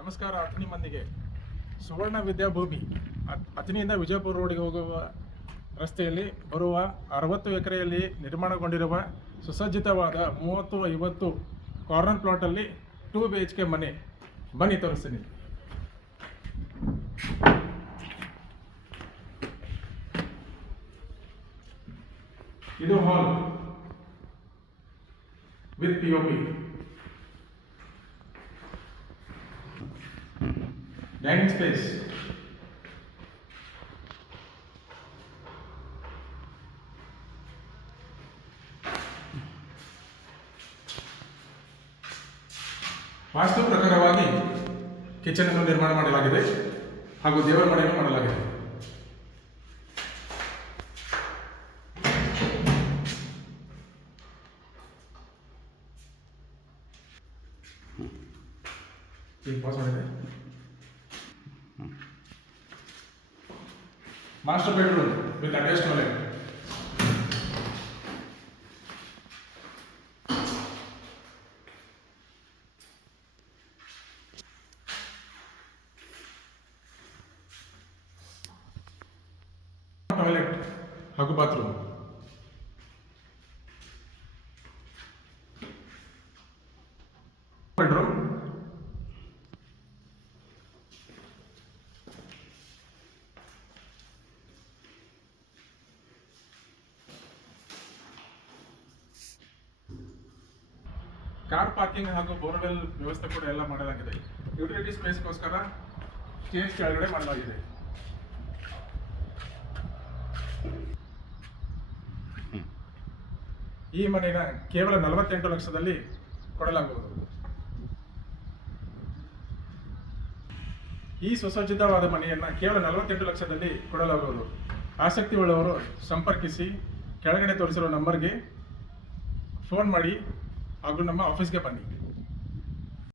ನಮಸ್ಕಾರ. ಅಥಣಿ ಮಂದಿಗೆ ಸುವರ್ಣ ವಿದ್ಯಾಭೂಮಿ ಅಥಣಿಯಿಂದ ವಿಜಯಪುರ ರೋಡ್ಗೆ ಹೋಗುವ ರಸ್ತೆಯಲ್ಲಿ ಬರುವ 60 ಎಕರೆಯಲ್ಲಿ ನಿರ್ಮಾಣಗೊಂಡಿರುವ ಸುಸಜ್ಜಿತವಾದ 30-50 ಕಾರ್ನರ್ ಪ್ಲಾಟಲ್ಲಿ 2 BHK ಮನೆ. ಬನ್ನಿ ತೋರಿಸ್ತೀನಿ. ಇದು hall with POP. Dining space, vastu ಪ್ರಕಾರವಾಗಿ ಕಿಚನ್ ಅನ್ನು ನಿರ್ಮಾಣ ಮಾಡಲಾಗಿದೆ ಹಾಗೂ ದೇವರ ಮನೆಯನ್ನು ಮಾಡಲಾಗಿದೆ. Master bedroom with attached toilet. Toilet ಹಾಗೂ ಬಾತ್ರೂಮ್. ಬೆಡ್ರೂಮ್, ಕಾರ್ ಪಾರ್ಕಿಂಗ್ ಹಾಗೂ ಬೋರ್ವೆಲ್ ವ್ಯವಸ್ಥೆ ಕೂಡ ಎಲ್ಲ ಮಾಡಲಾಗಿದೆ. ಯುಟಿಲಿಟಿ ಸ್ಪೇಸ್ಗೋಸ್ಕರ ಸ್ಟೇಜ್ ಕೆಳಗಡೆ ಮಾಡಲಾಗಿದೆ. ಈ ಮನೆಯ ಕೇವಲ 48 ಲಕ್ಷದಲ್ಲಿ ಕೊಡಲಾಗುವುದು. ಈ ಸುಸಜ್ಜಿತವಾದ ಮನೆಯನ್ನು ಕೇವಲ 48 ಲಕ್ಷದಲ್ಲಿ ಕೊಡಲಾಗುವುದು. ಆಸಕ್ತಿ ಉಳ್ಳವರು ಸಂಪರ್ಕಿಸಿ ಕೆಳಗಡೆ ತೋರಿಸಿರುವ ನಂಬರ್ಗೆ ಫೋನ್ ಮಾಡಿ ಹಾಗೂ ನಮ್ಮ ಆಫೀಸ್ಗೆ ಬನ್ನಿ.